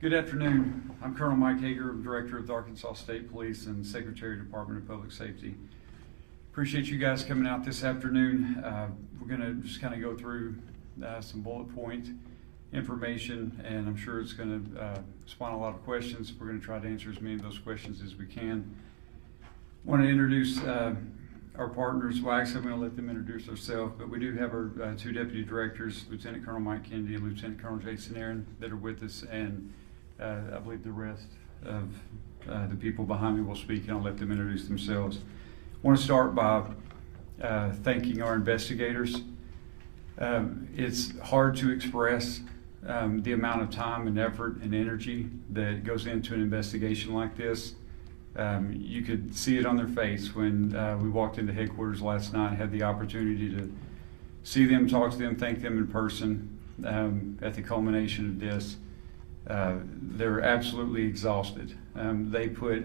Good afternoon. I'm Colonel Mike Hager, Director of the Arkansas State Police and Secretary of the Department of Public Safety. Appreciate you guys coming out this afternoon. We're going to just kind of go through some bullet point information, and I'm sure it's going to spawn a lot of questions. We're going to try to answer as many of those questions as we can. I want to introduce our partners. Well, actually, I'm going to let them introduce themselves, but we do have our two deputy directors, Lieutenant Colonel Mike Kennedy and Lieutenant Colonel Jason Aaron, that are with us, and I believe the rest of the people behind me will speak, and I'll let them introduce themselves. I want to start by thanking our investigators. It's hard to express the amount of time and effort and energy that goes into an investigation like this. You could see it on their face when we walked into headquarters last night, had the opportunity to see them, talk to them, thank them in person at the culmination of this. They're absolutely exhausted. They put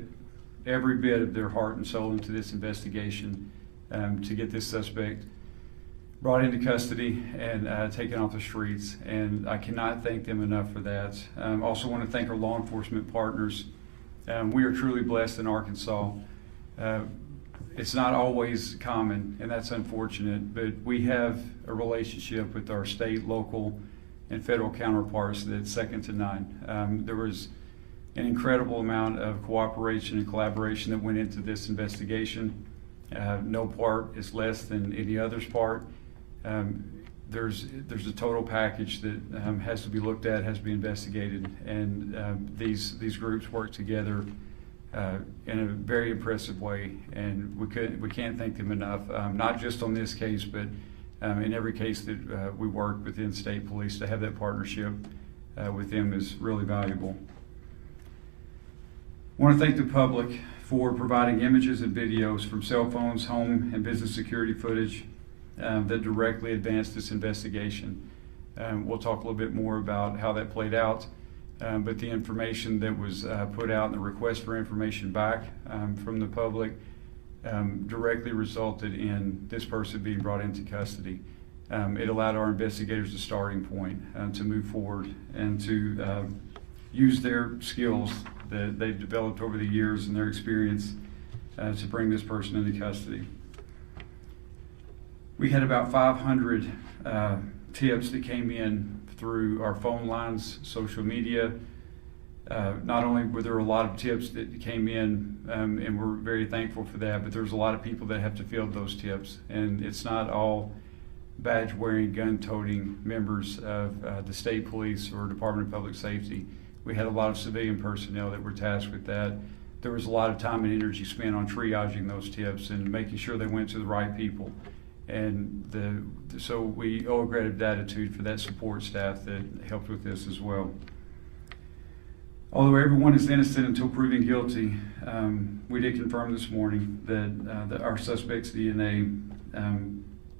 every bit of their heart and soul into this investigation to get this suspect brought into custody and taken off the streets, and I cannot thank them enough for that. Also want to thank our law enforcement partners. We are truly blessed in Arkansas. It's not always common, and that's unfortunate, but we have a relationship with our state, local, and federal counterparts that's second to none. There was an incredible amount of cooperation and collaboration that went into this investigation. No part is less than any other's part. There's a total package that has to be looked at, has to be investigated, and these groups work together in a very impressive way, and we can't thank them enough. Not just on this case, but in every case that we work within state police. To have that partnership with them is really valuable. I want to thank the public for providing images and videos from cell phones, home, and business security footage that directly advanced this investigation. We'll talk a little bit more about how that played out, but the information that was put out and the request for information back from the public directly resulted in this person being brought into custody. It allowed our investigators a starting point to move forward and to use their skills that they've developed over the years and their experience to bring this person into custody. We had about 500 tips that came in through our phone lines, social media. Not only were there a lot of tips that came in, and we're very thankful for that, but there's a lot of people that have to field those tips. And it's not all badge-wearing, gun-toting members of the state police or Department of Public Safety. We had a lot of civilian personnel that were tasked with that. There was a lot of time and energy spent on triaging those tips and making sure they went to the right people. And so we owe a great gratitude for that support staff that helped with this as well. Although everyone is innocent until proven guilty, we did confirm this morning that our suspect's DNA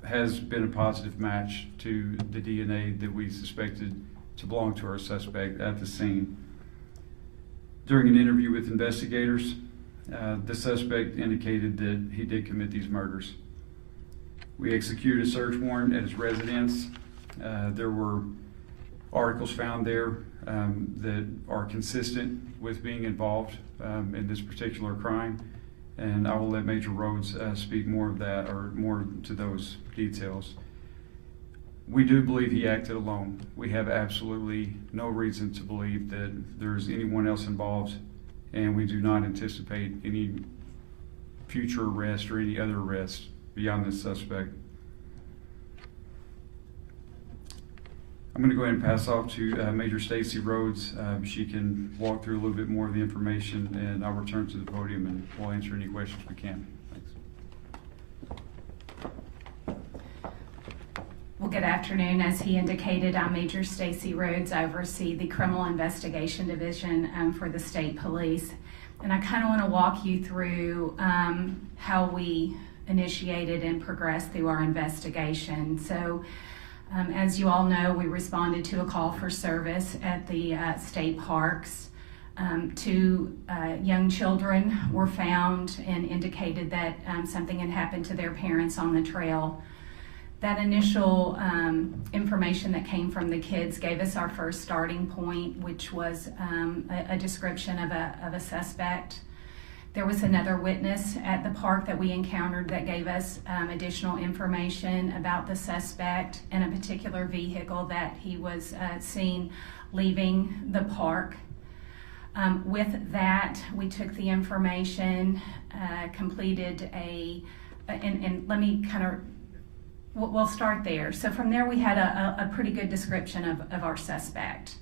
has been a positive match to the DNA that we suspected to belong to our suspect at the scene. During an interview with investigators, the suspect indicated that he did commit these murders. We executed a search warrant at his residence. There were articles found there that are consistent with being involved in this particular crime, and I will let Major Rhodes speak more of that, or more to those details. We do believe he acted alone. We have absolutely no reason to believe that there's anyone else involved, and we do not anticipate any future arrest or any other arrest beyond this suspect. I'm going to go ahead and pass off to Major Stacy Rhodes. She can walk through a little bit more of the information, and I'll return to the podium and we'll answer any questions we can. Thanks. Well, good afternoon. As he indicated, I'm Major Stacy Rhodes. I oversee the Criminal Investigation Division for the State Police. And I kind of want to walk you through how we initiated and progressed through our investigation. So, as you all know, we responded to a call for service at the state parks. Two young children were found and indicated that something had happened to their parents on the trail. That initial information that came from the kids gave us our first starting point, which was a description of a suspect. There was another witness at the park that we encountered that gave us additional information about the suspect and a particular vehicle that he was seen leaving the park. With that, we took the information, completed and let me kind of, we'll start there. So from there, we had a pretty good description of our suspect.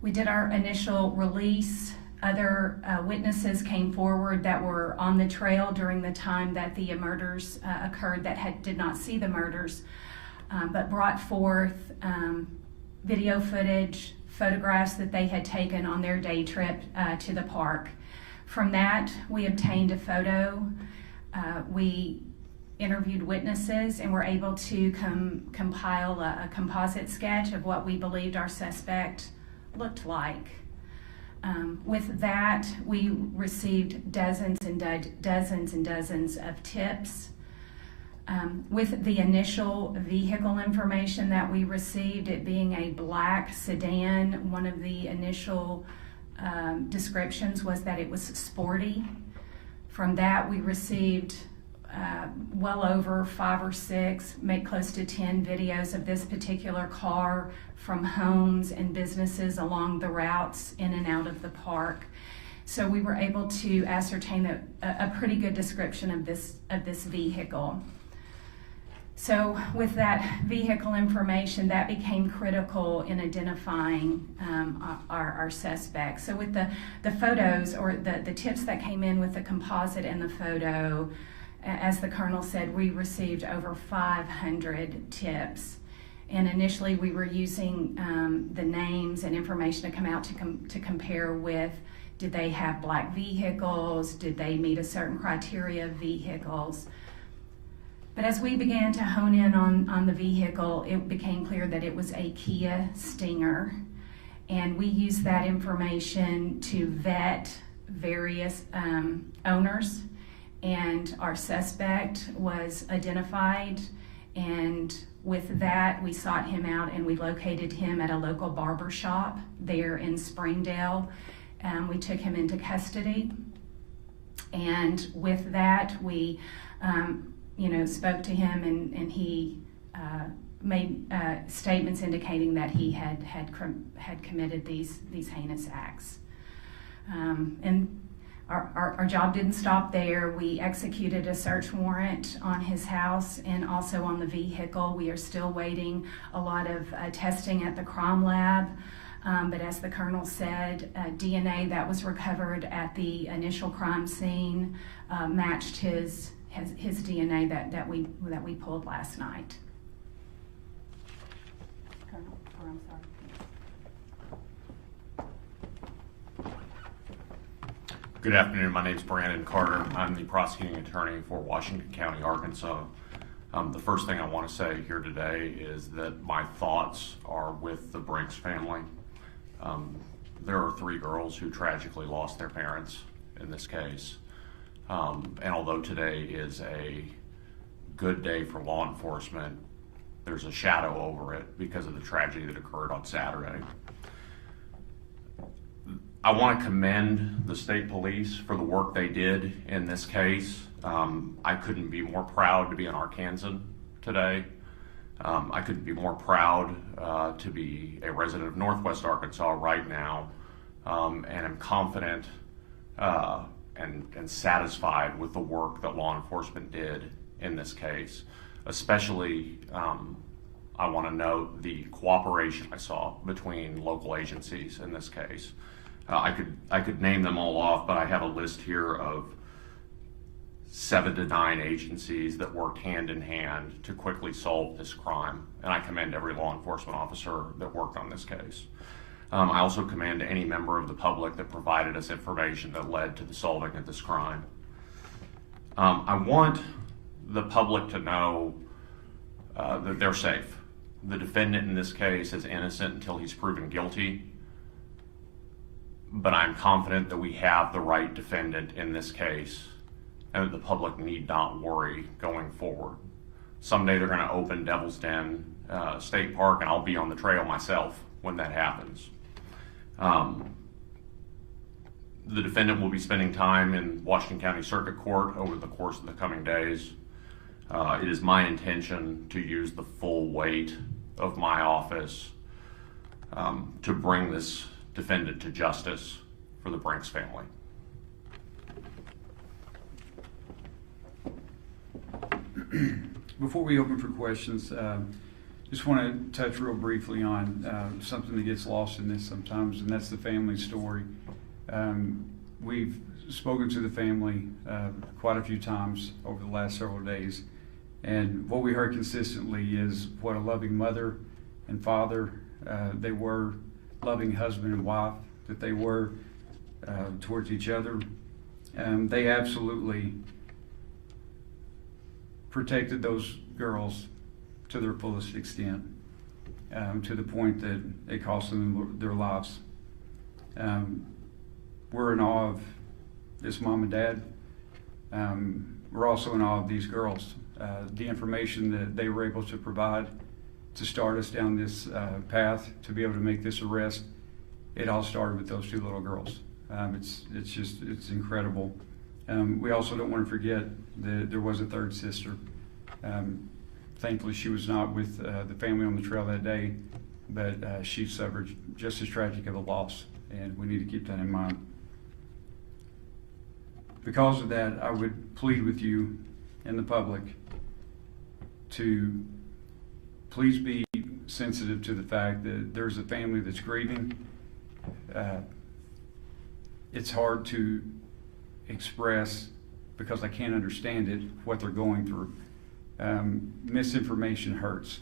We did our initial release. Other witnesses came forward that were on the trail during the time that the murders occurred that did not see the murders, but brought forth video footage, photographs that they had taken on their day trip to the park. From that, we obtained a photo. We interviewed witnesses and were able to compile a composite sketch of what we believed our suspect looked like. With that, we received dozens and dozens of tips. With the initial vehicle information that we received, it being a black sedan, one of the initial descriptions was that it was sporty. From that, we received well over 5 or 6, maybe close to 10 videos of this particular car from homes and businesses along the routes in and out of the park. So we were able to ascertain a pretty good description of this vehicle. So with that vehicle information, that became critical in identifying our suspect. So with the photos or the tips that came in with the composite and the photo, as the Colonel said, we received over 500 tips. And initially we were using the names and information to come out to compare with, did they have black vehicles? Did they meet a certain criteria of vehicles? But as we began to hone in on the vehicle, it became clear that it was a Kia Stinger. And we used that information to vet various owners. And our suspect was identified, and with that, we sought him out and we located him at a local barber shop there in Springdale. We took him into custody, and with that, we spoke to him, and he made statements indicating that he had committed these heinous acts. And our job didn't stop there. We executed a search warrant on his house and also on the vehicle. We are still waiting a lot of testing at the crime lab. But as the Colonel said, DNA that was recovered at the initial crime scene matched his DNA that we pulled last night. Colonel, or I'm sorry. Good afternoon. My name is Brandon Carter. I'm the prosecuting attorney for Washington County, Arkansas. The first thing I want to say here today is that my thoughts are with the Brinks family. There are 3 girls who tragically lost their parents in this case. And although today is a good day for law enforcement, there's a shadow over it because of the tragedy that occurred on Saturday. I want to commend the state police for the work they did in this case. I couldn't be more proud to be an Arkansan today. I couldn't be more proud to be a resident of Northwest Arkansas right now, and I'm confident and satisfied with the work that law enforcement did in this case. Especially, I want to note the cooperation I saw between local agencies in this case. I could name them all off, but I have a list here of 7 to 9 agencies that worked hand in hand to quickly solve this crime, and I commend every law enforcement officer that worked on this case. I also commend any member of the public that provided us information that led to the solving of this crime. I want the public to know that they're safe. The defendant in this case is innocent until he's proven guilty, but I'm confident that we have the right defendant in this case and that the public need not worry going forward. Someday they're going to open Devil's Den State Park, and I'll be on the trail myself when that happens. The defendant will be spending time in Washington County Circuit Court over the course of the coming days. It is my intention to use the full weight of my office to bring this defendant to justice for the Brinks family. Before we open for questions, just want to touch real briefly on something that gets lost in this sometimes, and that's the family story. We've spoken to the family quite a few times over the last several days, and what we heard consistently is what a loving mother and father they were, loving husband and wife that they were towards each other. They absolutely protected those girls to their fullest extent, to the point that it cost them their lives. We're in awe of this mom and dad. We're also in awe of these girls. The information that they were able to provide to start us down this path, to be able to make this arrest, it all started with those two little girls. It's incredible. We also don't want to forget that there was a third sister. Thankfully, she was not with the family on the trail that day, but she suffered just as tragic of a loss, and we need to keep that in mind. Because of that, I would plead with you and the public to please be sensitive to the fact that there's a family that's grieving. It's hard to express, because I can't understand it, what they're going through. Misinformation hurts.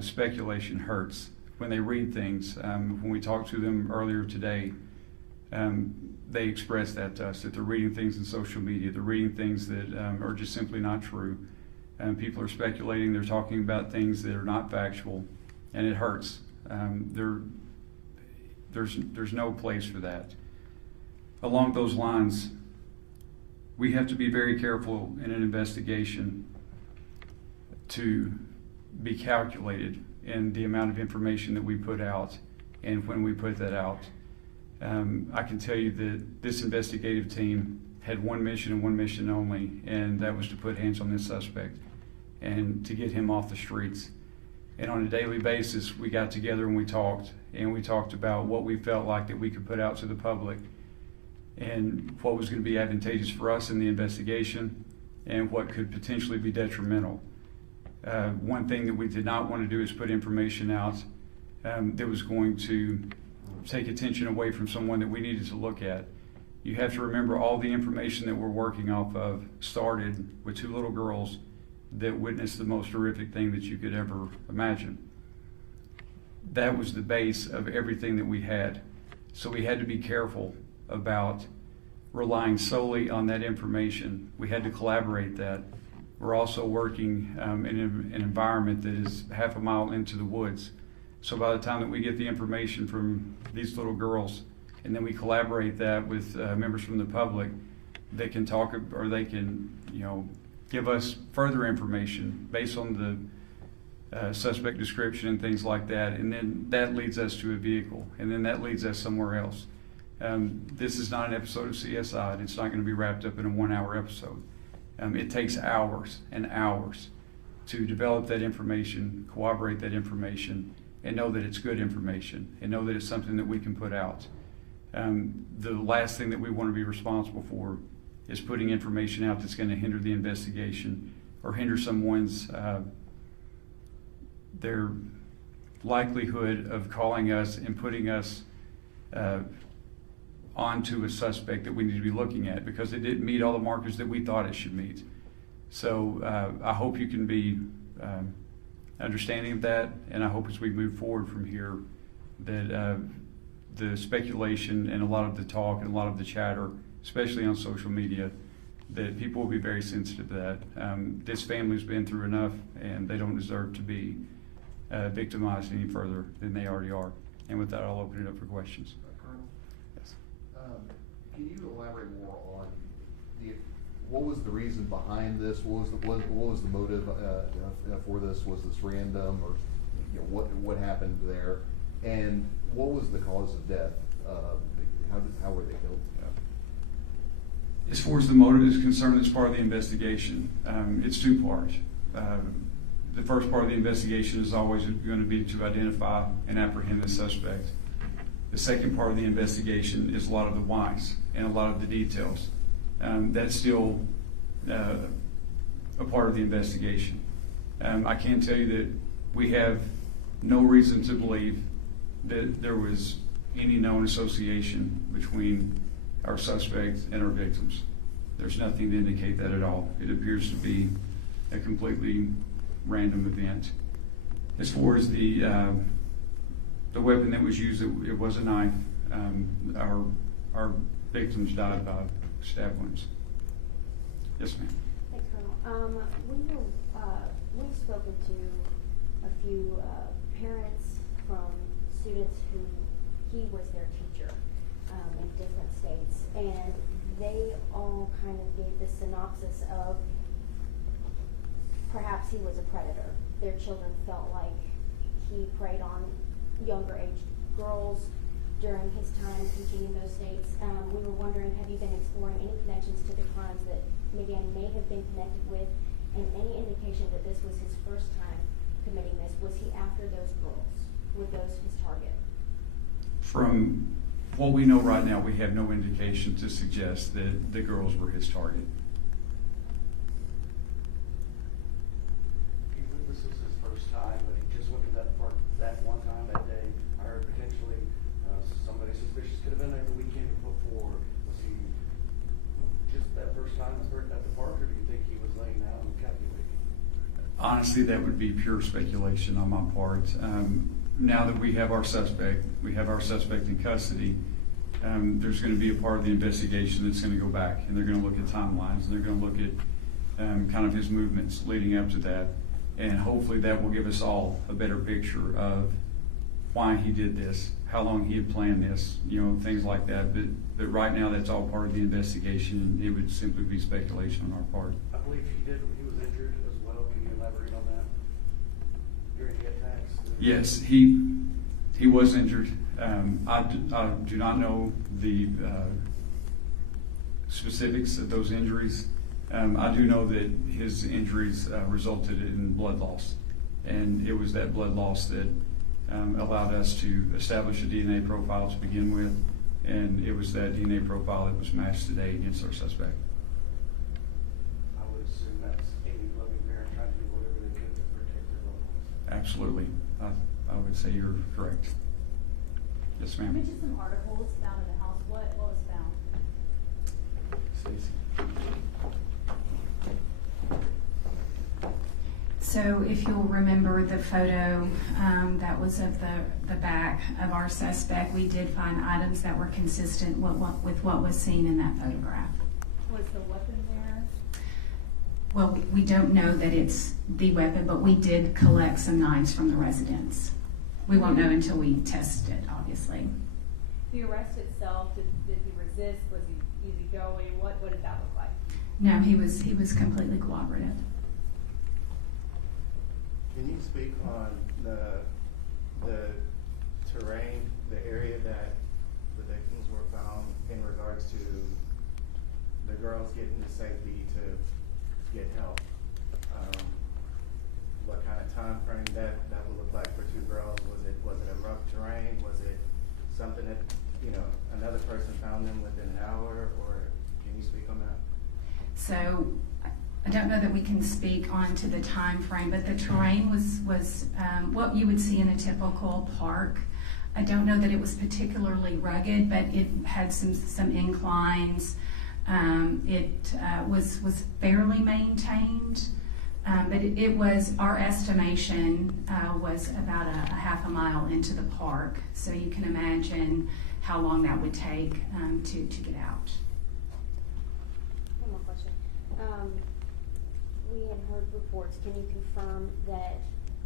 Speculation hurts. When they read things, when we talked to them earlier today, they expressed that to us, that they're reading things in social media, they're reading things that are just simply not true. People are speculating, they're talking about things that are not factual, and it hurts. There's no place for that. Along those lines, we have to be very careful in an investigation to be calculated in the amount of information that we put out and when we put that out. I can tell you that this investigative team had one mission and one mission only, and that was to put hands on this suspect and to get him off the streets. And on a daily basis, we got together and we talked about what we felt like that we could put out to the public and what was going to be advantageous for us in the investigation and what could potentially be detrimental. One thing that we did not want to do is put information out that was going to take attention away from someone that we needed to look at. You have to remember all the information that we're working off of started with two little girls that witnessed the most horrific thing that you could ever imagine. That was the base of everything that we had. So we had to be careful about relying solely on that information. We had to collaborate that. We're also working in an environment that is half a mile into the woods. So by the time that we get the information from these little girls, and then we collaborate that with members from the public, they can talk, or they can, give us further information based on the suspect description and things like that, and then that leads us to a vehicle, and then that leads us somewhere else. This is not an episode of CSI, and it's not going to be wrapped up in a 1-hour episode. It takes hours and hours to develop that information, corroborate that information, and know that it's good information, and know that it's something that we can put out. The last thing that we want to be responsible for is putting information out that's going to hinder the investigation or hinder someone's their likelihood of calling us and putting us onto a suspect that we need to be looking at, because it didn't meet all the markers that we thought it should meet. So I hope you can be understanding of that, and I hope as we move forward from here that the speculation and a lot of the talk and a lot of the chatter, especially on social media, that people will be very sensitive to that. This family's been through enough, and they don't deserve to be victimized any further than they already are. And with that, I'll open it up for questions. Colonel? Yes. Can you elaborate more on what was the reason behind this? What was the motive for this? Was this random, or what happened there? And what was the cause of death? How were they killed? As far as the motive is concerned, as part of the investigation, it's two parts. The first part of the investigation is always going to be to identify and apprehend the suspect. The second part of the investigation is a lot of the whys and a lot of the details. That's still a part of the investigation. I can tell you that we have no reason to believe that there was any known association between our suspect and our victims. There's nothing to indicate that at all. It appears to be a completely random event. As far as the weapon that was used, it was a knife. Our victims died by stab wounds. Yes, ma'am. Hey, Colonel. We've spoken to a few parents from students who he was their teacher in different states, and they all kind of gave the synopsis of perhaps he was a predator. Their children felt like he preyed on younger aged girls during his time teaching in those states. We were wondering, have you been exploring any connections to the crimes that McGann may have been connected with, and any indication that this was his first time committing this? Was he after those girls? Were those his target? From what we know right now, we have no indication to suggest that the girls were his target. This was his first time, but he just went to that park that one time that day. I heard potentially somebody suspicious could have been there the weekend before. Was he just that first time at the park, or do you think he was laying out and calculating? Honestly, that would be pure speculation on my part. Now that we have our suspect in custody, there's going to be a part of the investigation that's going to go back, and they're going to look at timelines, and they're going to look at kind of his movements leading up to that, and hopefully that will give us all a better picture of why he did this, how long he had planned this, things like that. But right now, that's all part of the investigation, and it would simply be speculation on our part. I believe he was injured as well. Can you elaborate on that? During the attacks? Yes, he was injured. I do not know the specifics of those injuries. I do know that his injuries resulted in blood loss, and it was that blood loss that allowed us to establish a DNA profile to begin with, and it was that DNA profile that was matched today against our suspect. I would assume that's any loving parent trying to do whatever they could to protect their loved ones. Absolutely. I would say you're correct. Yes, ma'am. You mentioned some articles found in the house. What was found? Stacy. So if you'll remember the photo that was of the back of our suspect, we did find items that were consistent with what was seen in that photograph. Was the weapon there? Well, we don't know that it's the weapon, but we did collect some knives from the residence. We won't know until we test it, obviously. The arrest itself, did he resist? Was he easygoing? What did that look like? No, he was completely cooperative. Can you speak on the terrain, the area that the victims were found in regards to the girls getting to safety to get help? What kind of time frame that would look like for two girls? Was it a rough terrain? Was it something that another person found them within an hour? Or can you speak on that? So I don't know that we can speak on to the time frame, but the terrain was what you would see in a typical park. I don't know that it was particularly rugged, but it had some inclines. It was fairly maintained, but it was, our estimation was about a half a mile into the park. So you can imagine how long that would take to get out. One more question. We had heard reports. Can you confirm that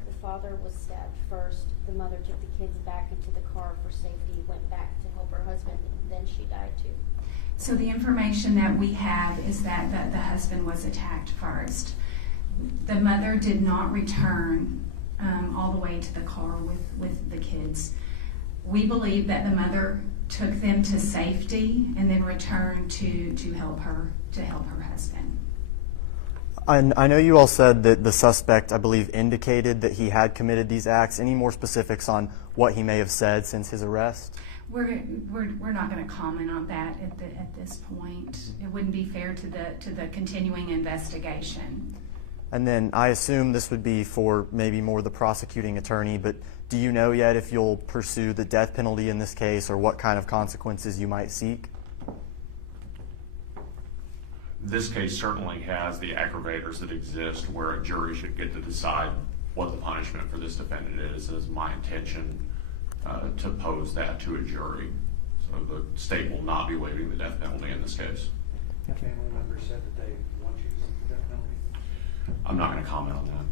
the father was stabbed first, the mother took the kids back into the car for safety, went back to help her husband, and then she died too? So the information that we have is that the husband was attacked first. The mother did not return all the way to the car with the kids. We believe that the mother took them to safety and then returned to help her husband. And I know you all said that the suspect, I believe, indicated that he had committed these acts. Any more specifics on what he may have said since his arrest? We're not going to comment on that at this point. It wouldn't be fair to the continuing investigation. And then I assume this would be for maybe more the prosecuting attorney, but do you know yet if you'll pursue the death penalty in this case or what kind of consequences you might seek? This case certainly has the aggravators that exist where a jury should get to decide what the punishment for this defendant is. It is my intention to pose that to a jury. So the state will not be waiving the death penalty in this case. The family member said that they want you to seek the death penalty? I'm not going to comment on that.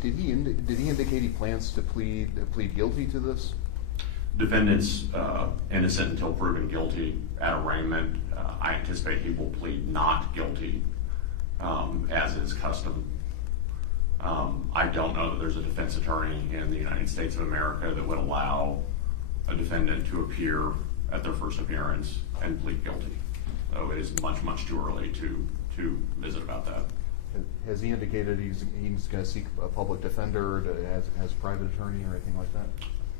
Did he indicate he plans to plead guilty to this? Defendant's innocent until proven guilty at arraignment. I anticipate he will plead not guilty, as is custom. I don't know that there's a defense attorney in the United States of America that would allow a defendant to appear at their first appearance and plead guilty. So it is much, much too early to visit about that. Has he indicated he's going to seek a public defender as a private attorney or anything like that?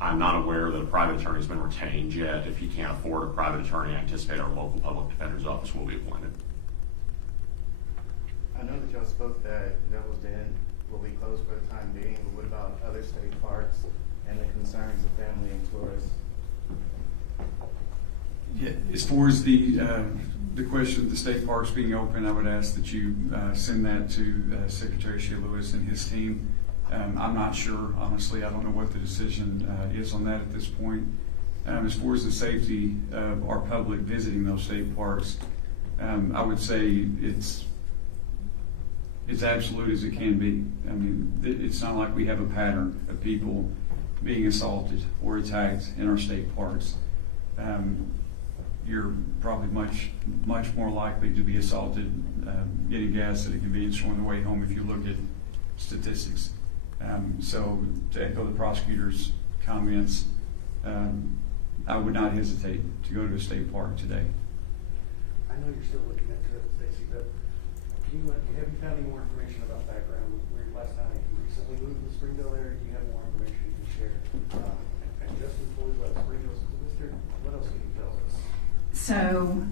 I'm not aware that a private attorney has been retained yet. If he can't afford a private attorney, I anticipate our local public defender's office will be appointed. I know that y'all spoke that Devil's Den will be closed for the time being, but what about other state parks and the concerns of family and tourists? Yeah, as far as the question of the state parks being open, I would ask that you send that to Secretary Shea Lewis and his team. I'm not sure, honestly. I don't know what the decision is on that at this point. As far as the safety of our public visiting those state parks, I would say it's absolute as it can be. I mean, it's not like we have a pattern of people being assaulted or attacked in our state parks. You're probably much more likely to be assaulted getting gas at a convenience store on the way home if you look at statistics. So to echo the prosecutor's comments, I would not hesitate to go to a state park today. I know you're still looking into it, Stacy, but have you found any more information about background? Last time you recently moved to the Springdale area. Do you have more information you can share? And Justin Floyd left Springdale School District. What else can you tell us? So,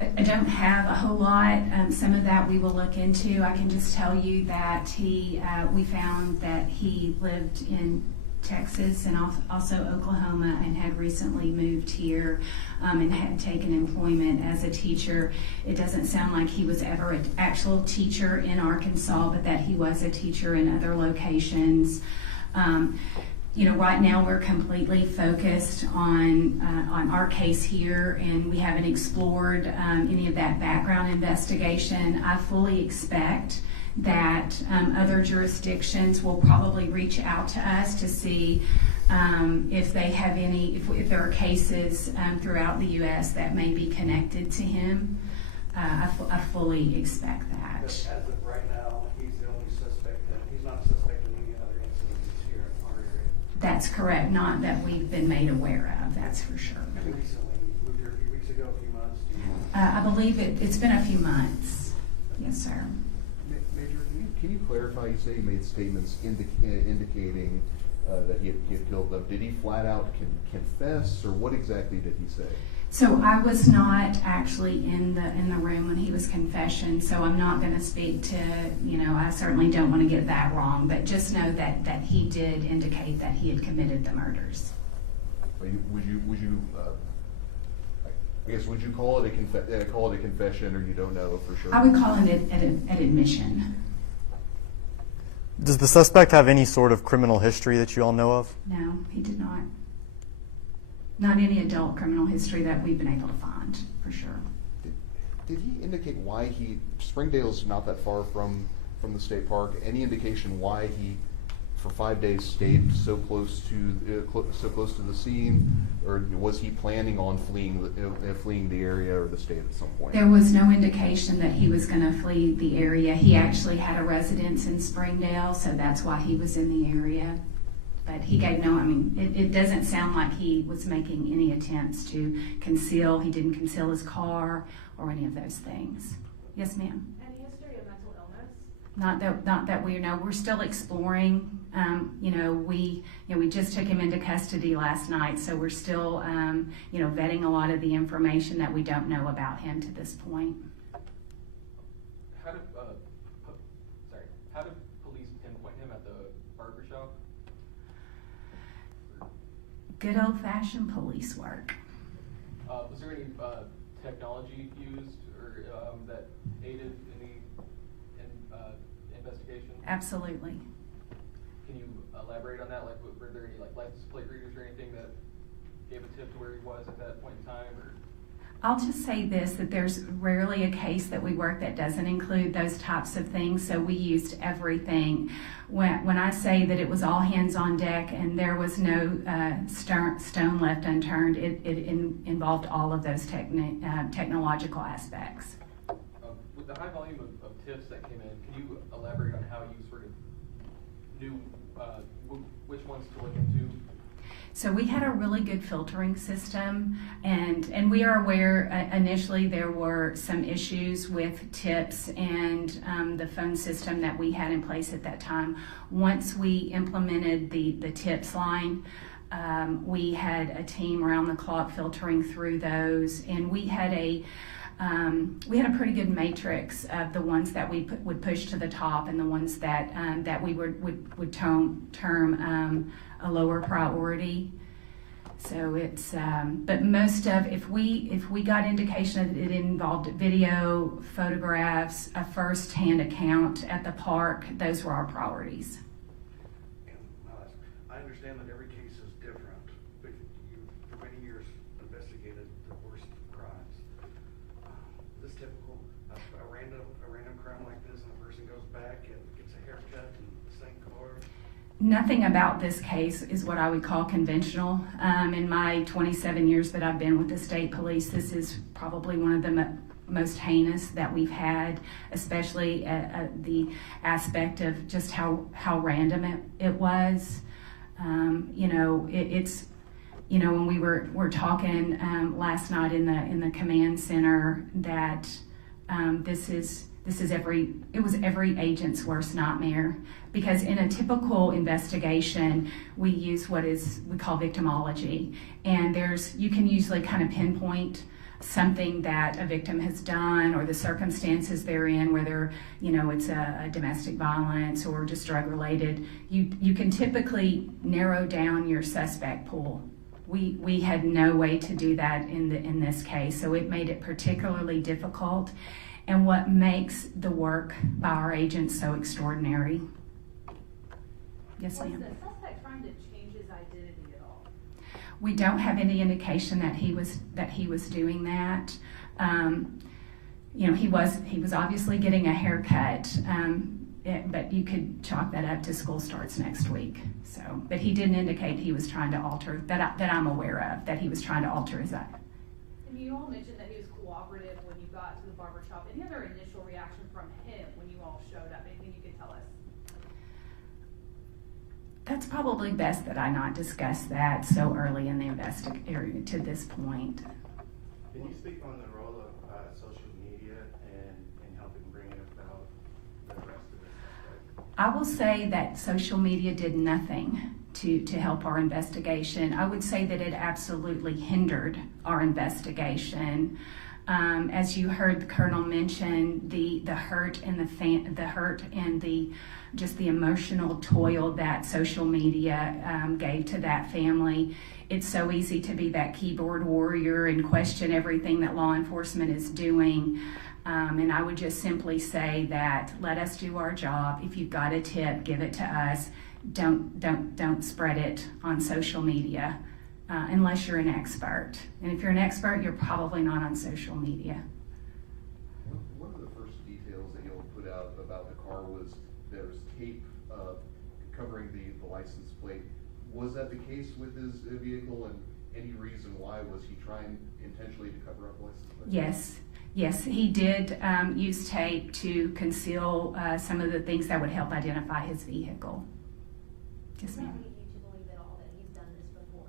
I don't have a whole lot. Some of that we will look into. I can just tell you that we found that he lived in Texas and also Oklahoma and had recently moved here and had taken employment as a teacher. It doesn't sound like he was ever an actual teacher in Arkansas, but that he was a teacher in other locations. Right now we're completely focused on our case here, and we haven't explored any of that background investigation. I fully expect that other jurisdictions will probably reach out to us to see if they have if there are cases throughout the U.S. that may be connected to him. I fully expect that. But as of right now, he's the only suspect. He's not suspect in any other incidents here in our area. That's correct. Not that we've been made aware of. That's for sure. Recently, moved here a few weeks ago, a few months. I believe it's been a few months. Yes, sir. Major, can you clarify? You say he made statements indicating that he had killed them. Did he flat out confess, or what exactly did he say? So I was not actually in the room when he was confessing, so I'm not going to speak to, I certainly don't want to get that wrong, but just know that he did indicate that he had committed the murders. Would you I guess would you call it a confession, or you don't know for sure? I would call it an admission. Does the suspect have any sort of criminal history that you all know of? No, he did not. Not any adult criminal history that we've been able to find, for sure. Did he indicate why Springdale's not that far from the state park? Any indication why he for 5 days stayed so close to the scene, or was he planning on fleeing the area or the state at some point? There was no indication that he was going to flee the area. He actually had a residence in Springdale, so that's why he was in the area. But he gave no, I mean, it doesn't sound like he was making any attempts to conceal. He didn't conceal his car or any of those things. Yes, ma'am? Any history of mental illness? Not that we know. We're still exploring. We just took him into custody last night, so we're still, vetting a lot of the information that we don't know about him to this point. How did police pinpoint him at the barber shop? Good old-fashioned police work. Was there any technology used or that aided in the investigation? Absolutely. Can you elaborate on that? Like, were there any license plate readers or anything that gave a tip to where he was at that point in time? Or I'll just say this, that there's rarely a case that we work that doesn't include those types of things, so we used everything. When I say that it was all hands on deck and there was no stone left unturned, it involved all of those technological aspects. with the high volume of tips that came in, can you elaborate on how you sort of knew which ones to look into? So we had a really good filtering system, and we are aware initially there were some issues with tips and the phone system that we had in place at that time. Once we implemented the tips line, we had a team around the clock filtering through those, and we had a pretty good matrix of the ones that we would push to the top and the ones that we would term a lower priority. So it's, but most of, if we got indication that it involved video, photographs, a first-hand account at the park, those were our priorities. I understand that every case is different, but you, for many years, investigated the worst crimes. Is this typical, a random crime like this, and a person goes back and gets a haircut in the same car? Nothing about this case is what I would call conventional. In my 27 years that I've been with the state police, this is probably one of the most heinous that we've had, especially the aspect of just how random it was. It's when we were talking last night in the command center that it was every agent's worst nightmare, because in a typical investigation we use what we call victimology, and you can usually kind of pinpoint something that a victim has done or the circumstances they're in, whether it's a domestic violence or just drug related. You can typically narrow down your suspect pool. We had no way to do that in this case, so it made it particularly difficult, and what makes the work by our agents so extraordinary. Yes, ma'am. Was the suspect trying to change his identity at all? We don't have any indication that he was doing that. He was obviously getting a haircut, but you could chalk that up to school starts next week. So, but he didn't indicate he was trying to alter that I'm aware of, that he was trying to alter his identity. And you all mentioned that he was cooperative when you got to the barber shop. Any other initial reaction from him when you all showed up? Anything you could tell us? That's probably best that I not discuss that so early in the investigation to this point. Can you speak on the role of social media in helping bring about the rest of the suspect? I will say that social media did nothing to help our investigation. I would say that it absolutely hindered our investigation. As you heard the Colonel mention, the hurt and the just the emotional toil that social media gave to that family. It's so easy to be that keyboard warrior and question everything that law enforcement is doing. And I would just simply say that let us do our job. If you've got a tip, give it to us. Don't spread it on social media unless you're an expert. And if you're an expert, you're probably not on social media. One of the first details that y'all put out about the car was there was tape covering the license plate. Was that the case with his vehicle, and any reason why? Was he trying intentionally to cover up license plate? Yes, he did use tape to conceal some of the things that would help identify his vehicle. Yes, ma'am. Does that lead you to believe at all that he's done this before?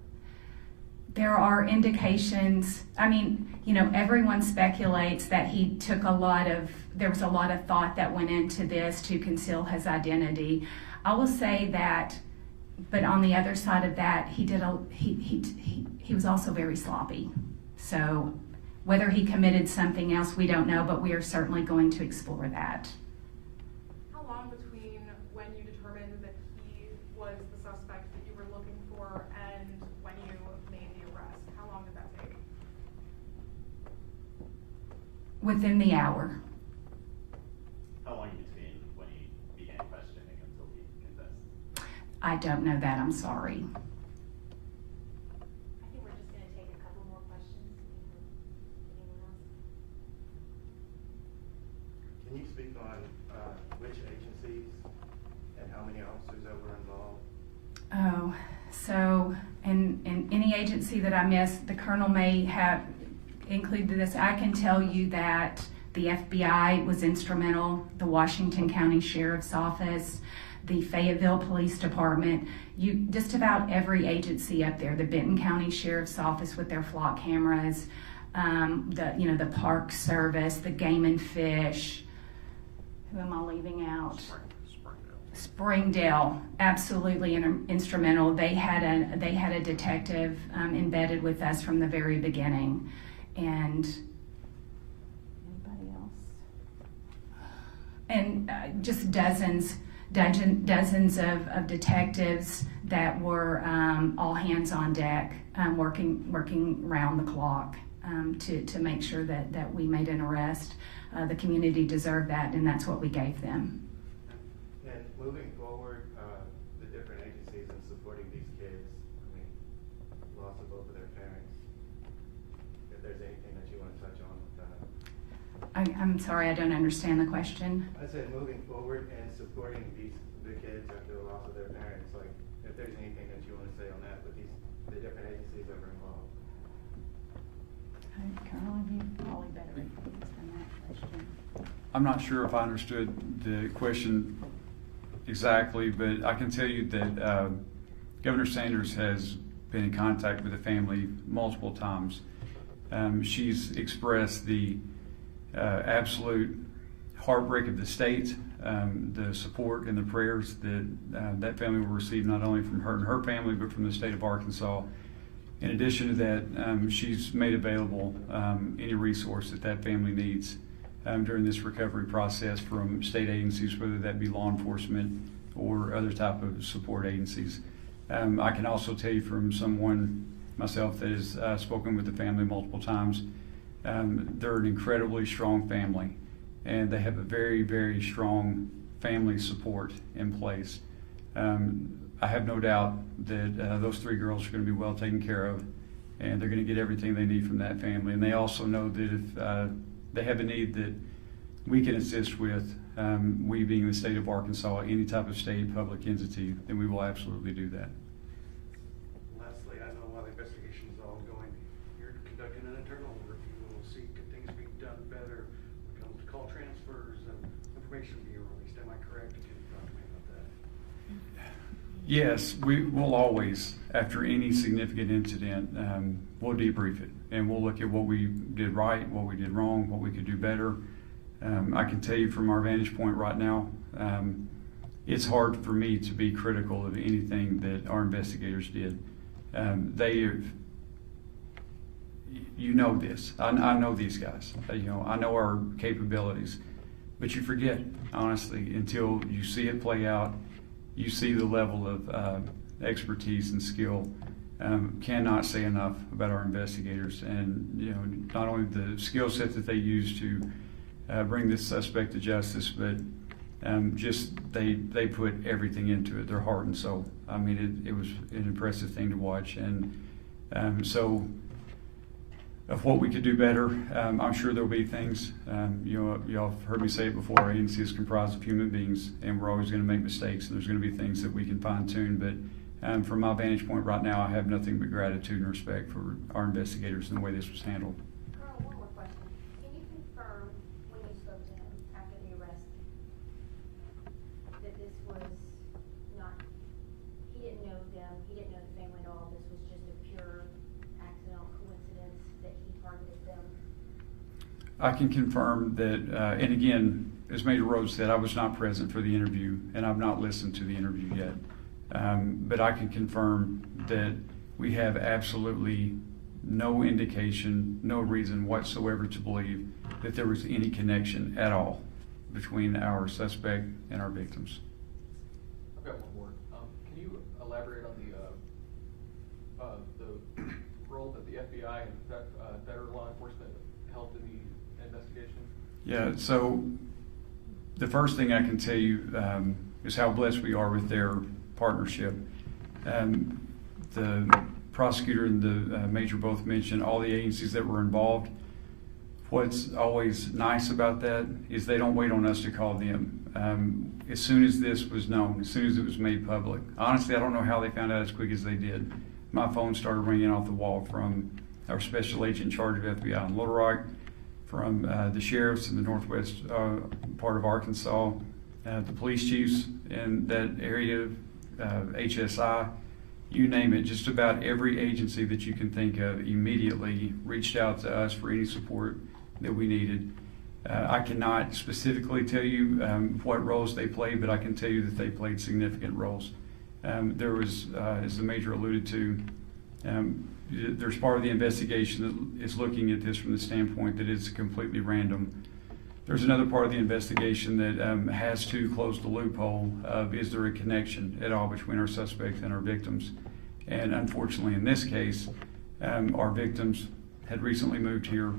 There are indications, I mean, you know, everyone speculates that he took there was a lot of thought that went into this to conceal his identity. I will say that, but on the other side of that, he was also very sloppy. So whether he committed something else, we don't know, but we are certainly going to explore that. How long between when you determined that he was the suspect that you were looking for and when you made the arrest? How long did that take? Within the hour. How long between when he began questioning until he confessed? I don't know that, I'm sorry. I think we're just gonna take a couple more questions. Anyone else? Can you speak on which agencies and how many officers that were involved? Oh, so in any agency that I missed, the colonel may have included this. I can tell you that the FBI was instrumental, the Washington County Sheriff's Office, the Fayetteville Police Department, just about every agency up there, the Benton County Sheriff's Office with their flock cameras, the Park Service, the Game and Fish. Who am I leaving out? Springdale, absolutely instrumental. They had a detective embedded with us from the very beginning, and anybody else? And just dozens of detectives that were all hands on deck, working round the clock to make sure that we made an arrest. The community deserved that, and that's what we gave them. And moving forward, the different agencies in supporting these kids, I mean, loss of both of their parents, if there's anything that you want to touch on with that. I'm sorry, I don't understand the question. I said moving forward and supporting the kids after the loss of their parents, like if there's anything that you want to say on that with the different agencies that were involved. Colonel, you probably better answer that question. I'm not sure if I understood the question exactly, but I can tell you that Governor Sanders has been in contact with the family multiple times. She's expressed the absolute heartbreak of the state, the support and the prayers that that family will receive, not only from her and her family, but from the state of Arkansas. In addition to that, she's made available any resource that family needs during this recovery process from state agencies, whether that be law enforcement or other type of support agencies. I can also tell you from someone myself that has spoken with the family multiple times, they're an incredibly strong family, and they have a very, very strong family support in place. I have no doubt that those three girls are going to be well taken care of, and they're going to get everything they need from that family. And they also know that if they have a need that we can assist with, we being the state of Arkansas, any type of state public entity, then we will absolutely do that. Lastly, I know while the investigation is ongoing, you're conducting an internal review. We'll see could things be done better when it comes to call transfers and information being released. Am I correct? Can you talk to me about that? Yes, we will always, after any significant incident, we'll debrief it, and we'll look at what we did right, what we did wrong, what we could do better. I can tell you from our vantage point right now, it's hard for me to be critical of anything that our investigators did. They have, you know this, I know these guys, I know our capabilities, but you forget, honestly, until you see it play out. You see the level of expertise and skill. Cannot say enough about our investigators, and not only the skill set that they use to bring this suspect to justice, but just they put everything into it, their heart and soul. I mean, it was an impressive thing to watch, and so of what we could do better. I'm sure there'll be things, y'all have heard me say it before, our agency is comprised of human beings, and we're always gonna make mistakes, and there's gonna be things that we can fine tune, but from my vantage point right now, I have nothing but gratitude and respect for our investigators and the way this was handled. Carl, one more question. Can you confirm when you spoke to him after the arrest that this was not, he didn't know them, he didn't know the family at all, this was just a pure accidental coincidence that he targeted them? I can confirm that, and again, as Major Rhodes said, I was not present for the interview, and I've not listened to the interview yet. But I can confirm that we have absolutely no indication, no reason whatsoever to believe that there was any connection at all between our suspect and our victims. I've got one more. Can you elaborate on the role that the FBI and federal law enforcement held in the investigation? Yeah, so the first thing I can tell you is how blessed we are with their partnership. The prosecutor and the major both mentioned all the agencies that were involved. What's always nice about that is they don't wait on us to call them. As soon as this was known, as soon as it was made public, honestly, I don't know how they found out as quick as they did. My phone started ringing off the wall from our special agent in charge of FBI in Little Rock, from the sheriffs in the northwest part of Arkansas, the police chiefs in that area, HSI, you name it, just about every agency that you can think of immediately reached out to us for any support that we needed. I cannot specifically tell you what roles they played, but I can tell you that they played significant roles. There was, as the major alluded to, there's part of the investigation that is looking at this from the standpoint that it's completely random. There's another part of the investigation that has to close the loophole of is there a connection at all between our suspect and our victims. And unfortunately in this case, our victims had recently moved here.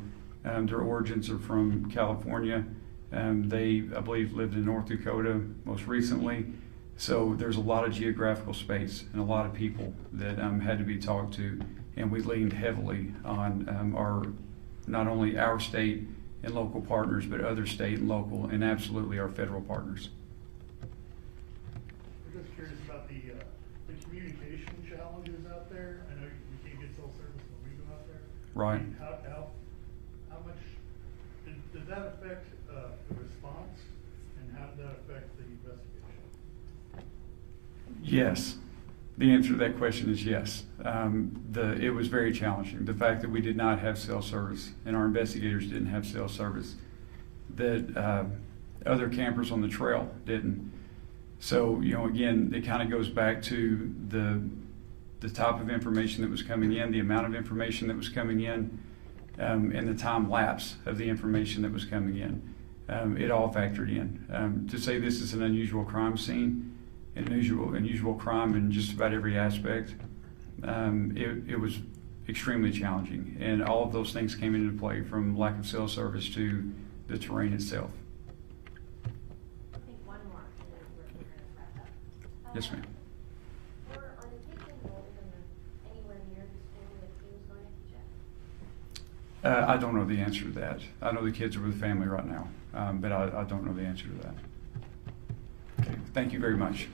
Their origins are from California. They, I believe, lived in North Dakota most recently. So there's a lot of geographical space and a lot of people that had to be talked to. And we leaned heavily on not only our state and local partners, but other state and local, and absolutely our federal partners. I'm just curious about the communication challenges out there. I know you can't get cell service when we go out there. Right. I mean, how much did that affect the response, and how did that affect the investigation? Yes. The answer to that question is yes. It was very challenging. The fact that we did not have cell service and our investigators didn't have cell service, that other campers on the trail didn't. So, again, it kind of goes back to the type of information that was coming in, the amount of information that was coming in, and the time lapse of the information that was coming in. It all factored in. To say this is an unusual crime scene, unusual crime in just about every aspect, it was extremely challenging, and all of those things came into play, from lack of cell service to the terrain itself. I think one more, and then we're gonna wrap up. Yes, ma'am. Are the kids enrolled anywhere near the school that he was going to teach at? I don't know the answer to that. I know the kids are with the family right now, but I don't know the answer to that. Okay, thank you very much.